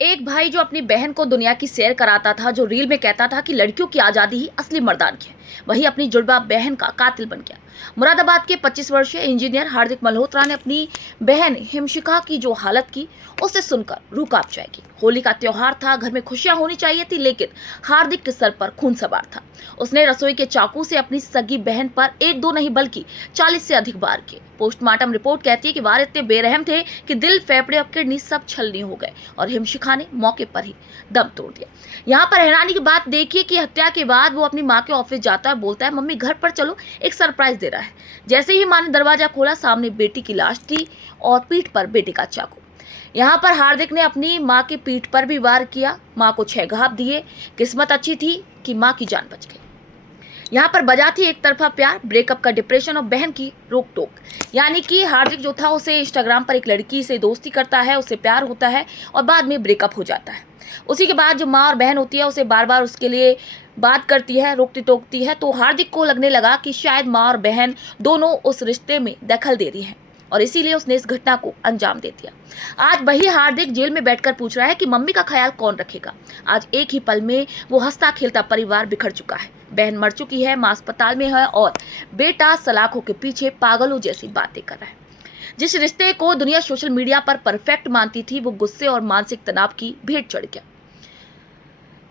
एक भाई जो अपनी बहन को दुनिया की सैर कराता था, जो रील में कहता था कि लड़कियों की आजादी ही असली मर्दानगी है, वही अपनी जुड़वा बहन का कातिल बन गया। मुरादाबाद के 25 वर्षीय इंजीनियर हार्दिक मल्होत्रा ने अपनी बहन हिमशिखा की जो हालत की, उसे सुनकर रूह कांप जाएगी। होली का त्योहार था, घर में खुशियां होनी चाहिए थी, लेकिन हार्दिक के सर पर खून सवार था। उसने रसोई के चाकू से अपनी सगी बहन पर एक दो नहीं बल्कि 40 से अधिक बार किए। पोस्टमार्टम रिपोर्ट कहती है कि वार इतने बेरहम थे कि दिल, फेफड़े और किडनी सब छलनी हो गए और हिमशिखा ने मौके पर ही दम तोड़ दिया। यहाँ पर हैरानी की बात देखिए कि हत्या के बाद वो अपनी माँ के ऑफिस जाता है, बोलता है मम्मी घर पर चलो, एक सरप्राइज दे रहा है। जैसे ही माँ ने दरवाजा खोला, सामने बेटी की लाश थी और पीठ पर बेटे का चाकू। यहाँ पर हार्दिक ने अपनी माँ की पीठ पर भी वार किया, माँ को 6 घाव दिए। किस्मत अच्छी थी कि माँ की जान बच गई। यहाँ पर बजा थी एक तरफा प्यार, ब्रेकअप का डिप्रेशन और बहन की रोक टोक। यानी कि हार्दिक जो था, उसे इंस्टाग्राम पर एक लड़की से दोस्ती करता है, उससे प्यार होता है और बाद में ब्रेकअप हो जाता है। उसी के बाद जो माँ और बहन होती है, उसे बार बार उसके लिए बात करती है, रोकती टोकती है। तो हार्दिक को लगने लगा कि शायद माँ और बहन दोनों उस रिश्ते में दखल दे रही हैं और इसीलिए उसने इस घटना को अंजाम दे दिया। आज वही हार्दिक जेल में बैठकर पूछ रहा है कि मम्मी का ख्याल कौन रखेगा। आज एक ही पल में वो हंसता खेलता परिवार बिखर चुका है। बहन मर चुकी है, मां अस्पताल में है और बेटा सलाखों के पीछे पागलों जैसी बातें कर रहा है। जिस रिश्ते को दुनिया सोशल मीडिया पर परफेक्ट मानती थी, वो गुस्से और मानसिक तनाव की भेंट चढ़ गया।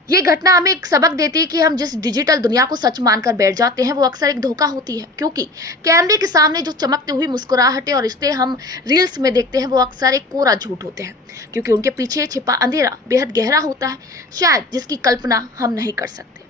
ये घटना हमें एक सबक देती है कि हम जिस डिजिटल दुनिया को सच मानकर बैठ जाते हैं, वो अक्सर एक धोखा होती है। क्योंकि कैमरे के सामने जो चमकती हुई मुस्कुराहटें और रिश्ते हम रील्स में देखते हैं, वो अक्सर एक कोरा झूठ होते हैं, क्योंकि उनके पीछे छिपा अंधेरा बेहद गहरा होता है, शायद जिसकी कल्पना हम नहीं कर सकते।